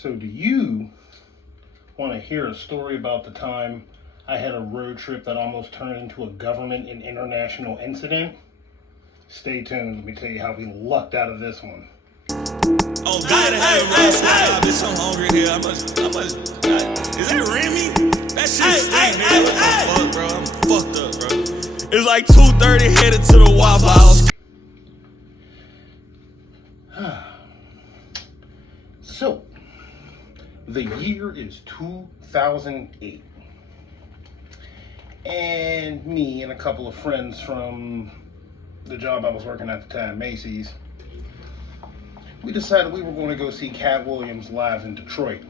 So do you want to hear a story about the time I had a road trip that almost turned into a government and international incident? Stay tuned. Let me tell you how we lucked out of this one. Oh, hey, bitch, I'm hungry here. I must, is that Remy? That shit stink, nigga. What the fuck, bro? I'm fucked up, bro. It's like 2:30 headed to the Waffle House. So, the year is 2008. And me and a couple of friends from the job I was working at the time, Macy's, we decided we were going to go see Cat Williams live in Detroit.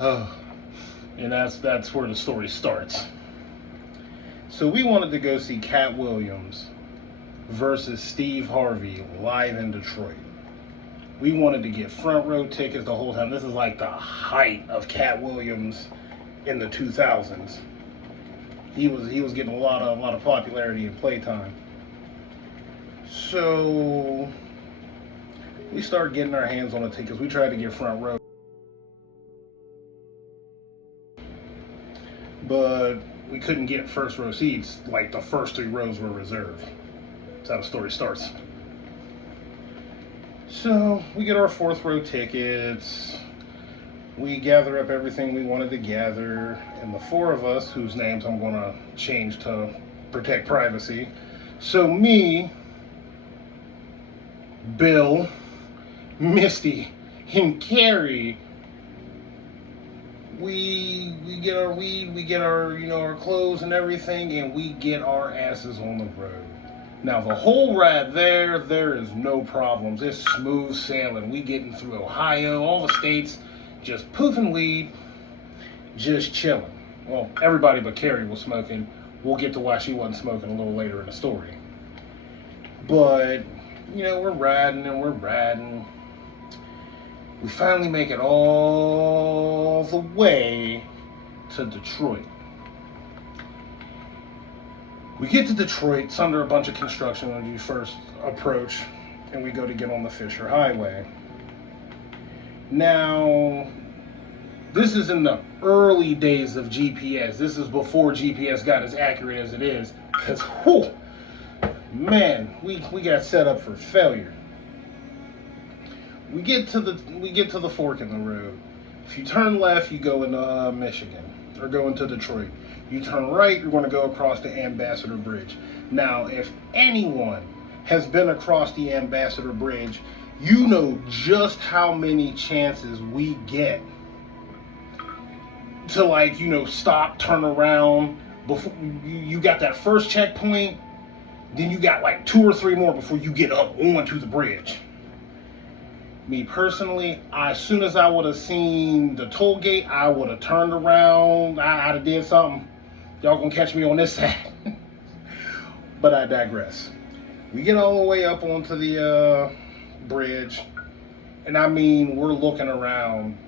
And that's where the story starts. So we wanted to go see Cat Williams versus Steve Harvey live in Detroit. We wanted to get front row tickets the whole time. This is like the height of Cat Williams in the 2000s. He was getting a lot of popularity and playtime. So we started getting our hands on the tickets. We tried to get front row, but we couldn't get first row seats. Like the first 3 rows were reserved. That's how the story starts. So we get our 4th row tickets. We gather up everything we wanted to gather, and the 4 of us, whose names I'm going to change to protect privacy. So me, Bill, Misty, and Carrie, we get our weed, we get our our clothes and everything, and we get our asses on the road. Now the whole ride there is no problems. It's smooth sailing. We getting through Ohio, all the states, just poofing weed, just chilling. Well, everybody but Carrie was smoking. We'll get to why she wasn't smoking a little later in the story. But we're riding and we're riding. We finally make it all the way to Detroit. We get to Detroit. It's under a bunch of construction when you first approach, and we go to get on the Fisher Highway. Now, this is in the early days of GPS. This is before GPS got as accurate as it is. Because, man, we got set up for failure. We get to the fork in the road. If you turn left, you go into Michigan, or go into Detroit. You turn right, you're going to go across the Ambassador Bridge. Now, if anyone has been across the Ambassador Bridge, you know just how many chances we get to stop, turn around. Before you got that first checkpoint, then you got like 2 or 3 more before you get up onto the bridge. Me personally, as soon as I would have seen the toll gate, I would have turned around. I'd have did something. Y'all gonna catch me on this side. But I digress. We get all the way up onto the bridge, and I mean, we're looking around,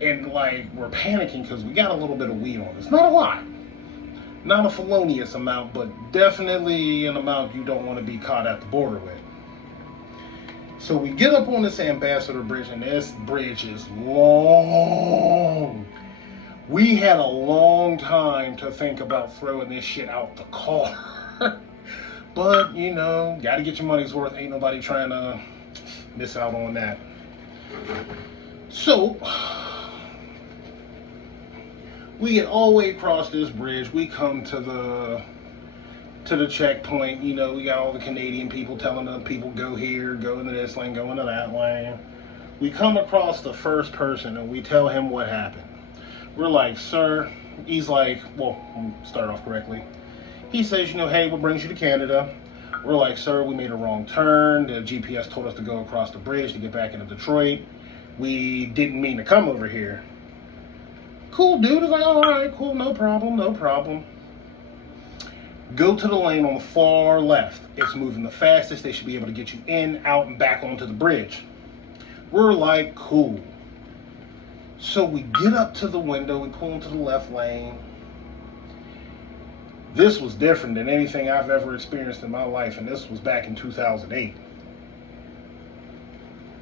and we're panicking because we got a little bit of weed on us. Not a lot. Not a felonious amount, but definitely an amount you don't want to be caught at the border with. So we get up on this Ambassador Bridge, and this bridge is long. We had a long time to think about throwing this shit out the car. But, gotta get your money's worth. Ain't nobody trying to miss out on that. So, we get all the way across this bridge. We come to the checkpoint. We got all the Canadian people telling the people, go here, go into this lane, go into that lane. We come across the first person and we tell him what happened. We're like, sir, he's like, well, let me start off correctly. He says, hey, what brings you to Canada? We're like, sir, we made a wrong turn. The GPS told us to go across the bridge to get back into Detroit. We didn't mean to come over here. Cool, dude. It's like, all right, cool, no problem. Go to the lane on the far left. It's moving the fastest. They should be able to get you in, out, and back onto the bridge. We're like, cool. So we get up to the window. We pull into the left lane. This was different than anything I've ever experienced in my life, and this was back in 2008.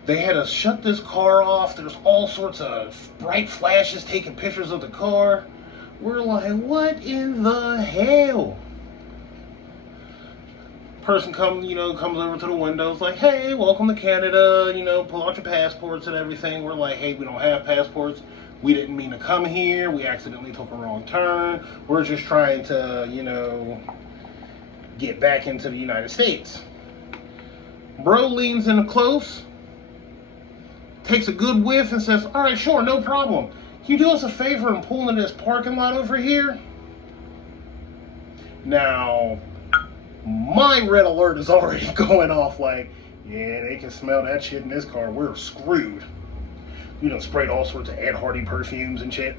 They had to shut this car off. There's all sorts of bright flashes taking pictures of the car. We're like, what in the hell? Person comes over to the windows like, hey, welcome to Canada, pull out your passports and everything. We're like, hey, we don't have passports. We didn't mean to come here. We accidentally took a wrong turn. We're just trying to, get back into the United States. Bro leans in close, takes a good whiff and says, all right, sure, no problem. Can you do us a favor and pull into this parking lot over here? Now, my red alert is already going off like, yeah, they can smell that shit in this car. We're screwed. We done sprayed all sorts of Ed Hardy perfumes and shit.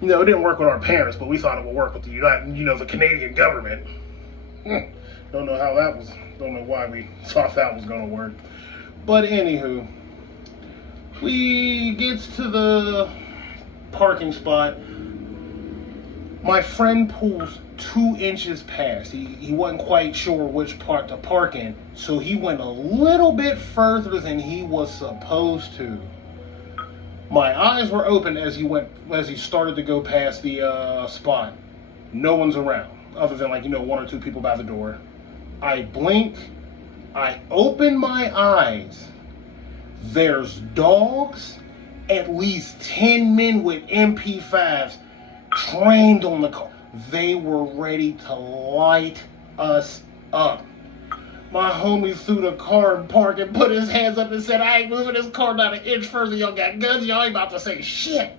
It didn't work with our parents, but we thought it would work with the Canadian government. Don't know how that was, don't know why we thought that was gonna work. But anywho, we gets to the parking spot. My friend pulls 2 inches past. He wasn't quite sure which part to park in, so he went a little bit further than he was supposed to. My eyes were open as he started to go past the spot. No one's around, other than 1 or 2 people by the door. I blink. I open my eyes. There's dogs, at least 10 men with MP5s trained on the car. They were ready to light us up. My homie threw the car and parked and put his hands up and said, I ain't moving this car not an inch further. Y'all got guns. Y'all ain't about to say shit.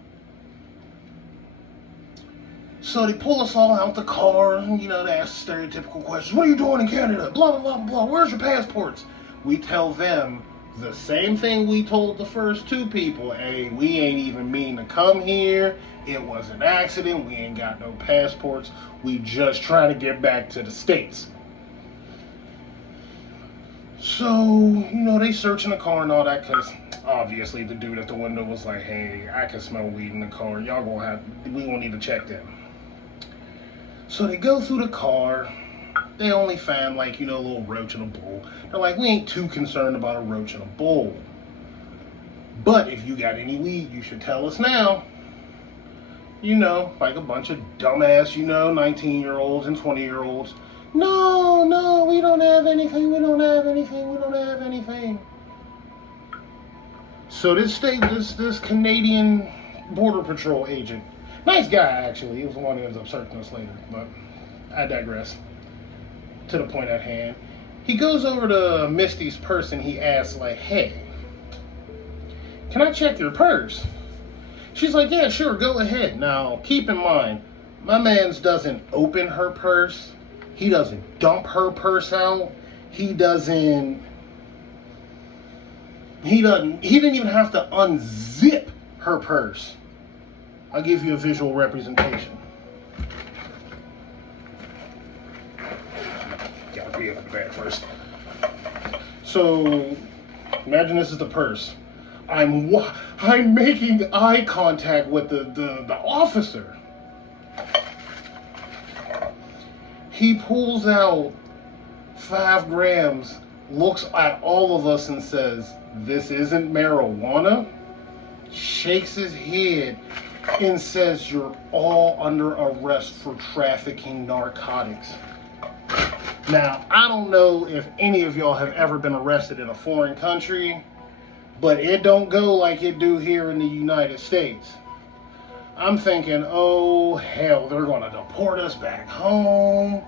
So they pull us all out the car, they ask stereotypical questions. What are you doing in Canada? Blah, blah, blah, blah. Where's your passports? We tell them the same thing we told the first 2 people. Hey, we ain't even mean to come here. It was an accident. We ain't got no passports. We just trying to get back to the States. So, they searching the car and all that, because obviously the dude at the window was like, hey, I can smell weed in the car. Y'all we gonna need to check them. So they go through the car. They only found a little roach and a bull. They're like, we ain't too concerned about a roach and a bull. But if you got any weed, you should tell us now. Like a bunch of dumbass, 19-year-olds and 20-year-olds. No, we don't have anything. We don't have anything. We don't have anything. So this Canadian Border Patrol agent, nice guy actually. He was the one who ends up searching us later, but I digress. To the point at hand, he goes over to Misty's purse and he asks hey, can I check your purse? She's like, yeah, sure, go ahead. Now, keep in mind, my man's doesn't open her purse. He doesn't dump her purse out. He didn't even have to unzip her purse. I'll give you a visual representation. Gotta be in the bag first. So, imagine this is the purse. I'm making eye contact with the officer. He pulls out 5 grams, looks at all of us and says, this isn't marijuana, shakes his head and says, you're all under arrest for trafficking narcotics. Now, I don't know if any of y'all have ever been arrested in a foreign country, but it don't go like it do here in the United States. I'm thinking, oh hell, they're gonna deport us back home.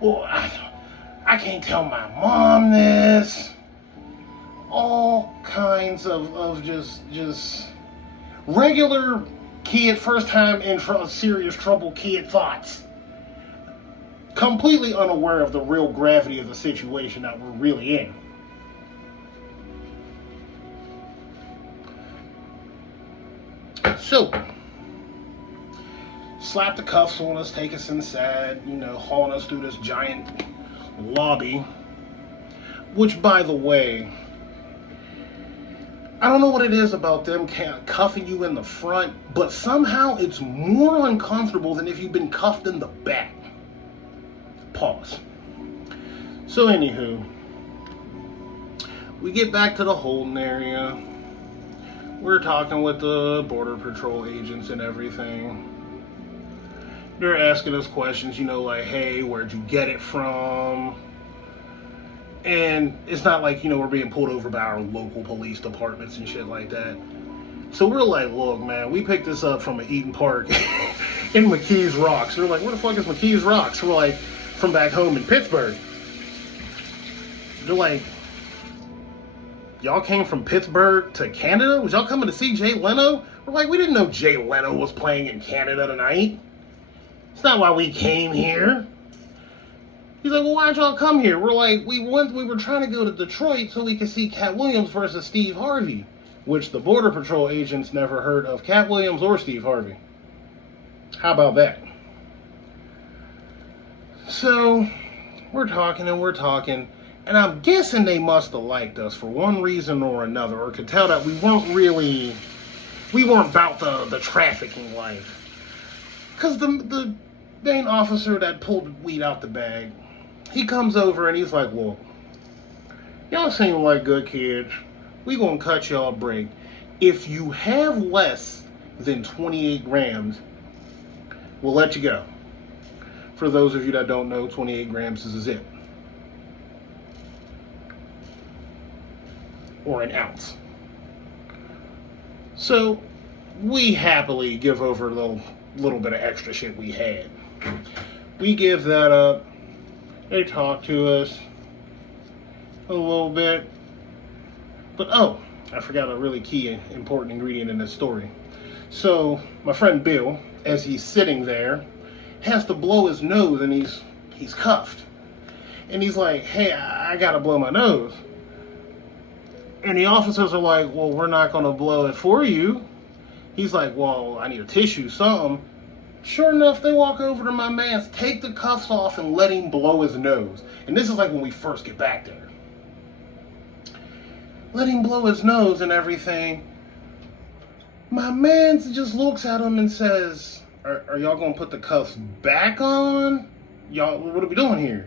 Well, I can't tell my mom this. All kinds of just regular kid, first time in serious trouble kid thoughts. Completely unaware of the real gravity of the situation that we're really in. So, slap the cuffs on us, take us inside, hauling us through this giant lobby. Which, by the way, I don't know what it is about them cuffing you in the front, but somehow it's more uncomfortable than if you've been cuffed in the back. Pause. So, anywho, We get back to the holding area. We're talking with the Border Patrol agents and everything. They're asking us questions, you know, like, hey, where'd you get it from? And it's not like, you know, we're being pulled over by our local police departments and shit like that. So we're like, look, man, we picked this up from an Eaton Park in McKees Rocks. They're like, where the fuck is McKees Rocks? We're like, from back home in Pittsburgh. They're like, y'all came from Pittsburgh to Canada? Was y'all coming to see Jay Leno? We're like, we didn't know Jay Leno was playing in Canada tonight. It's not why we came here. He's like, well, why'd y'all come here? We're like, we were trying to go to Detroit so we could see Cat Williams versus Steve Harvey, which the Border Patrol agents never heard of Cat Williams or Steve Harvey. How about that? So, we're talking, and I'm guessing they must have liked us for one reason or another, or could tell that we weren't about the trafficking life. Because the main officer that pulled weed out the bag, he comes over and he's like, well, y'all seem like good kids. We gonna cut y'all a break. If you have less than 28 grams, we'll let you go. For those of you that don't know, 28 grams is a zip. Or an ounce. So, we happily give over the little bit of extra shit we had. We give that up. They talk to us a little bit. But oh, I forgot a really key important ingredient in this story. So my friend Bill, as he's sitting there, has to blow his nose, and he's cuffed. And he's like, hey, I gotta blow my nose. And the officers are like, well, we're not gonna blow it for you. He's like, well, I need a tissue, something. Sure enough, they walk over to my man, take the cuffs off, and let him blow his nose. And this is like when we first get back there. Let him blow his nose and everything. My man just looks at him and says, are y'all gonna put the cuffs back on? Y'all, what are we doing here?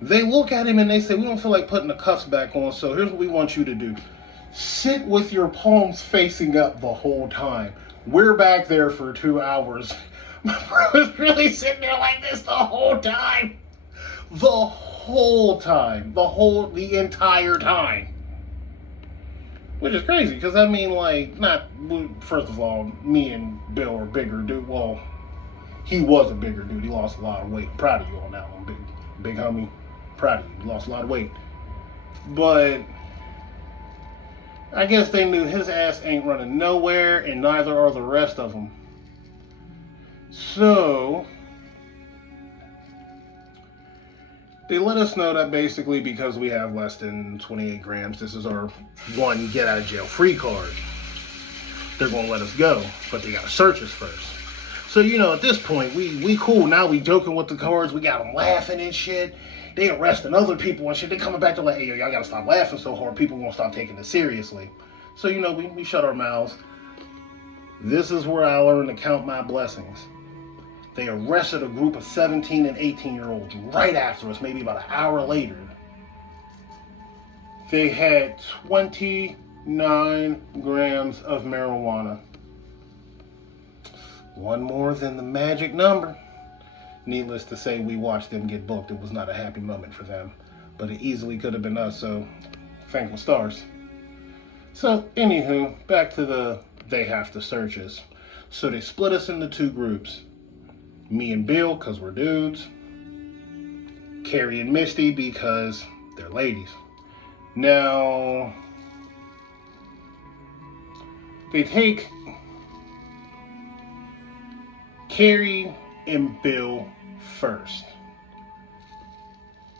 They look at him and they say, we don't feel like putting the cuffs back on, so here's what we want you to do. Sit with your palms facing up the whole time. We're back there for 2 hours. My bro was really sitting there like this the whole time. The entire time. Which is crazy, because I mean, like, first of all, me and Bill are bigger dude. Well, he was a bigger dude. He lost a lot of weight. Proud of you on that one, big homie. Proud of you. You lost a lot of weight. But I guess they knew his ass ain't running nowhere, and neither are the rest of them. So they let us know that basically because we have less than 28 grams, this is our one get out of jail free card. They're going to let us go, but they got to search us first. So, you know, at this point, we cool. Now we joking with the cards. We got them laughing and shit. They arresting other people and shit. They coming back to like, hey, yo, y'all got to stop laughing so hard. People won't stop taking it seriously. So, you know, we shut our mouths. This is where I learned to count my blessings. They arrested a group of 17 and 18-year-olds right after us, maybe about an hour later. They had 29 grams of marijuana. One more than the magic number. Needless to say, we watched them get booked. It was not a happy moment for them, but it easily could have been us, so thankful stars. So, anywho, back to they have to search us. So they split us into 2 groups. Me and Bill, because we're dudes. Carrie and Misty, because they're ladies. Now, they take Carrie and Bill first.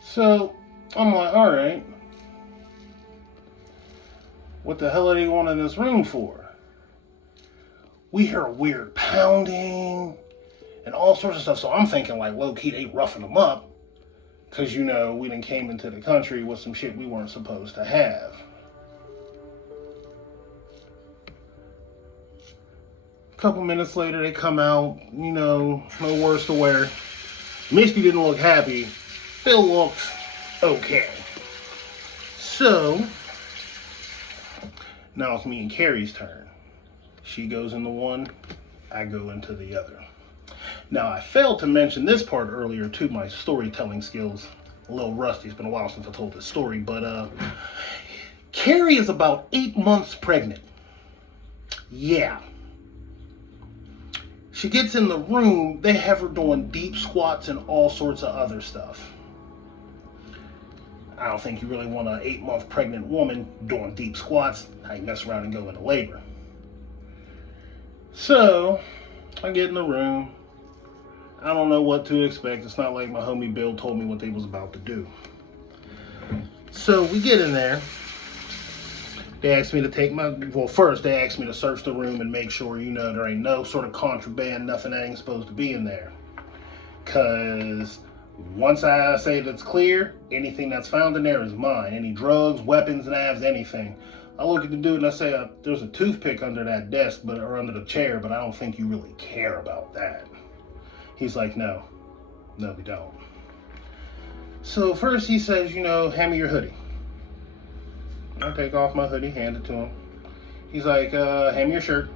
So, I'm like, alright. What the hell are they wanting this room for? We hear a weird pounding and all sorts of stuff. So I'm thinking like, low-key, they roughing them up. Because, you know, we done came into the country with some shit we weren't supposed to have. A couple minutes later, they come out, you know, no worse to wear. Misty didn't look happy. Bill looked okay. So, Now it's me and Carrie's turn. She goes into one, I go into the other. Now, I failed to mention this part earlier too, my storytelling skills. A little rusty, it's been a while since I told this story, but Carrie is about 8 months pregnant. Yeah. She gets in the room, they have her doing deep squats and all sorts of other stuff. I don't think you really want an 8-month pregnant woman doing deep squats. How you mess around and go into labor. So, I get in the room. I don't know what to expect. It's not like my homie Bill told me what they was about to do. So, we get in there. They asked me to take first they asked me to search the room and make sure, there ain't no sort of contraband, nothing that ain't supposed to be in there. Because once I say that's clear, anything that's found in there is mine. Any drugs, weapons, knives, anything. I look at the dude and I say, there's a toothpick under that desk, or under the chair, but I don't think you really care about that. He's like, no, we don't. So first he says, hand me your hoodie. I take off my hoodie, hand it to him. He's like, hand me your shirt.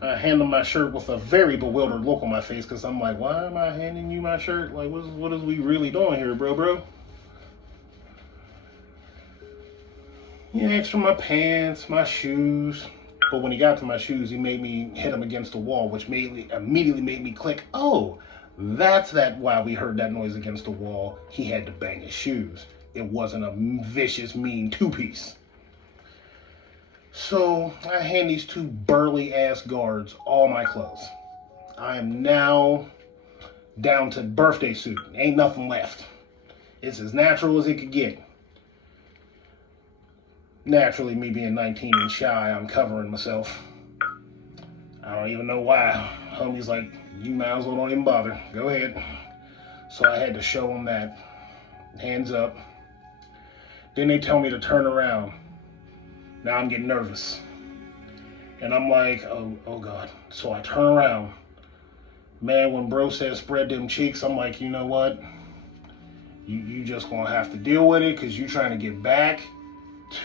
I hand him my shirt with a very bewildered look on my face, because I'm like, why am I handing you my shirt? Like, what is we really doing here, bro? He asked for my pants, my shoes. But when he got to my shoes, he made me hit him against the wall, which immediately made me click, oh, that's why we heard that noise against the wall. He had to bang his shoes. It wasn't a vicious, mean two-piece. So I hand these two burly-ass guards all my clothes. I am now down to birthday suit. Ain't nothing left. It's as natural as it could get. Naturally, me being 19 and shy, I'm covering myself. I don't even know why. Homie's like, you might as well don't even bother. Go ahead. So I had to show him that. Hands up. Then they tell me to turn around. Now I'm getting nervous. And I'm like, oh God. So I turn around. Man, when bro says spread them cheeks, I'm like, you know what? You just gonna have to deal with it, because you trying to get back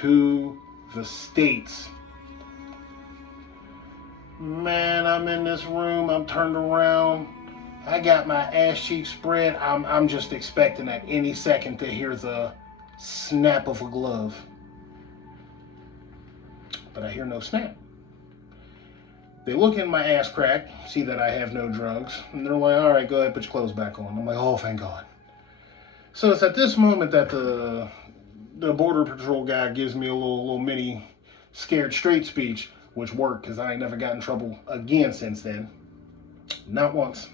to the States. Man, I'm in this room, I'm turned around, I got my ass cheeks spread. I'm just expecting at any second to hear the snap of a glove. But I hear no snap. They look in my ass crack, see that I have no drugs, and they're like, all right, go ahead, put your clothes back on. I'm like, oh, thank God. So it's at this moment that the Border Patrol guy gives me a little mini scared straight speech, which worked because I ain't never got in trouble again since then. Not once.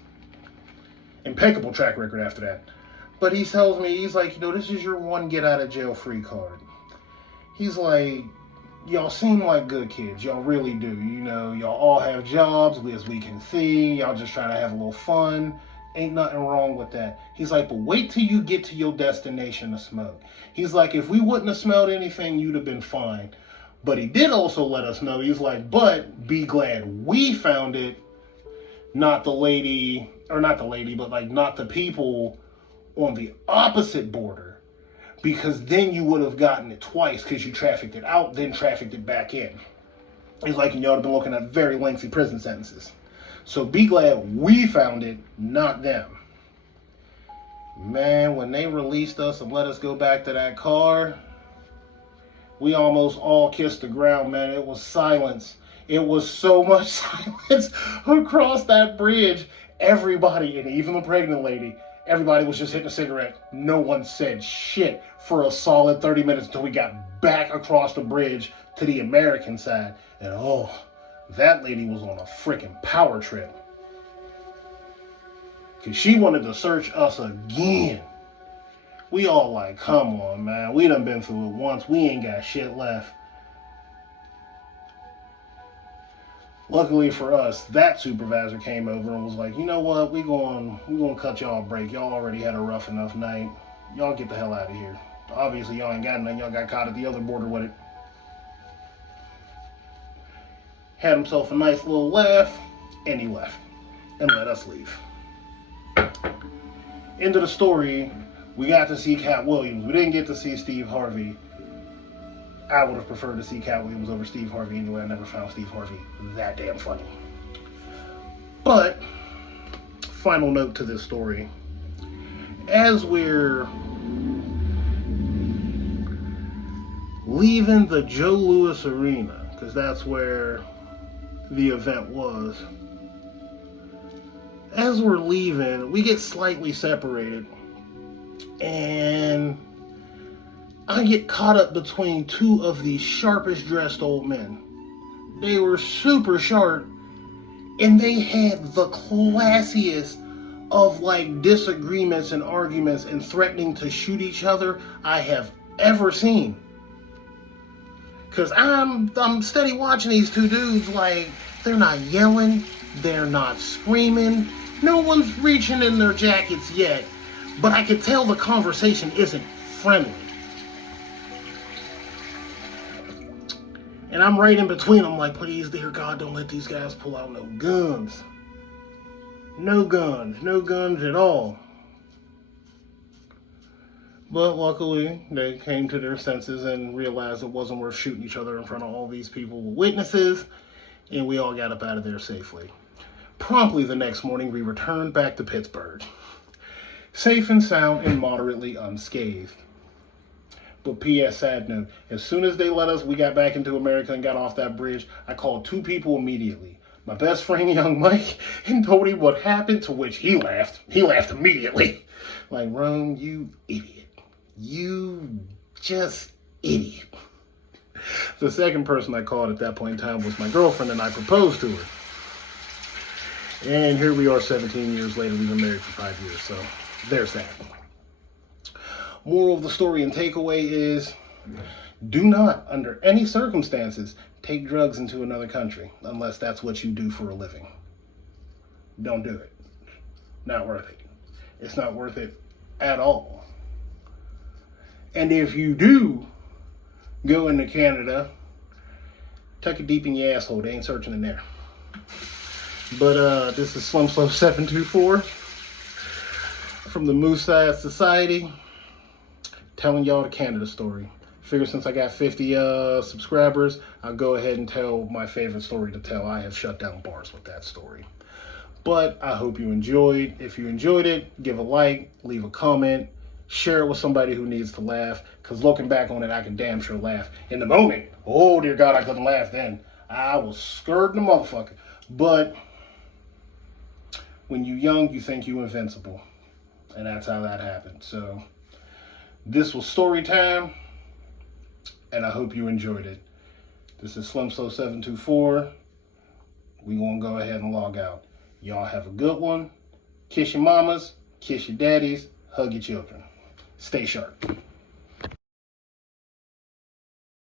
Impeccable track record after that. But he tells me, he's like, this is your one get out of jail free card. He's like, y'all seem like good kids. Y'all really do. Y'all all have jobs, as we can see. Y'all just trying to have a little fun. Ain't nothing wrong with that. He's like, but wait till you get to your destination to smoke. He's like, if we wouldn't have smelled anything, you'd have been fine. But he did also let us know, he's like, but be glad we found it, not the people on the opposite border, because then you would have gotten it twice, because you trafficked it out, then trafficked it back in. He's like, and y'all have been looking at very lengthy prison sentences. So be glad we found it, not them. Man, when they released us and let us go back to that car, we almost all kissed the ground, man. It was silence. It was so much silence across that bridge. Everybody, and even the pregnant lady, everybody was just hitting a cigarette. No one said shit for a solid 30 minutes until we got back across the bridge to the American side. And that lady was on a freaking power trip. Because she wanted to search us again. We all like, come on, man. We done been through it once. We ain't got shit left. Luckily for us, that supervisor came over and was like, you know what? We gonna cut y'all a break. Y'all already had a rough enough night. Y'all get the hell out of here. Obviously, y'all ain't got nothing. Y'all got caught at the other border with it. Had himself a nice little laugh, and he left. And let us leave. End of the story. We got to see Cat Williams. We didn't get to see Steve Harvey. I would have preferred to see Cat Williams over Steve Harvey anyway. I never found Steve Harvey that damn funny. But, final note to this story. As we're leaving the Joe Louis Arena, because that's where the event was, as we're leaving, we get slightly separated, and I get caught up between two of the sharpest dressed old men. They were super sharp, and they had the classiest of like disagreements and arguments and threatening to shoot each other I have ever seen. Cause I'm steady watching these two dudes, like, they're not yelling, they're not screaming, no one's reaching in their jackets yet, but I can tell the conversation isn't friendly. And I'm right in between them, like, please, dear God, don't let these guys pull out no guns. No guns at all. But luckily, they came to their senses and realized it wasn't worth shooting each other in front of all these people with witnesses, and we all got up out of there safely. Promptly the next morning, we returned back to Pittsburgh, safe and sound and moderately unscathed. But P.S. sad note, as soon as they let us, we got back into America and got off that bridge, I called two people immediately. My best friend, young Mike, and told him what happened, to which he laughed. He laughed immediately. Like, Rome, you idiot. You just idiot. The second person I called at that point in time was my girlfriend, and I proposed to her. And here we are 17 years later. We've been married for 5 years, so there's that. Moral of the story and takeaway is, do not, under any circumstances, take drugs into another country unless that's what you do for a living. Don't do it. Not worth it. It's not worth it at all. And if you do go into Canada, tuck it deep in your asshole. They ain't searching in there. But this is Slim Slow 724 from the Moose Side Society, telling y'all the Canada story. Figure since I got 50 subscribers, I'll go ahead and tell my favorite story to tell. I have shut down bars with that story. But I hope you enjoyed. If you enjoyed it, give a like, leave a comment, share it with somebody who needs to laugh. Because looking back on it, I can damn sure laugh. In the moment, oh dear God, I couldn't laugh then. I was scared the motherfucker. But when you're young, you think you're invincible. And that's how that happened. So this was story time, and I hope you enjoyed it. This is Slim Slow 724. We gonna go ahead and log out. Y'all have a good one. Kiss your mamas, kiss your daddies, hug your children. Stay sharp.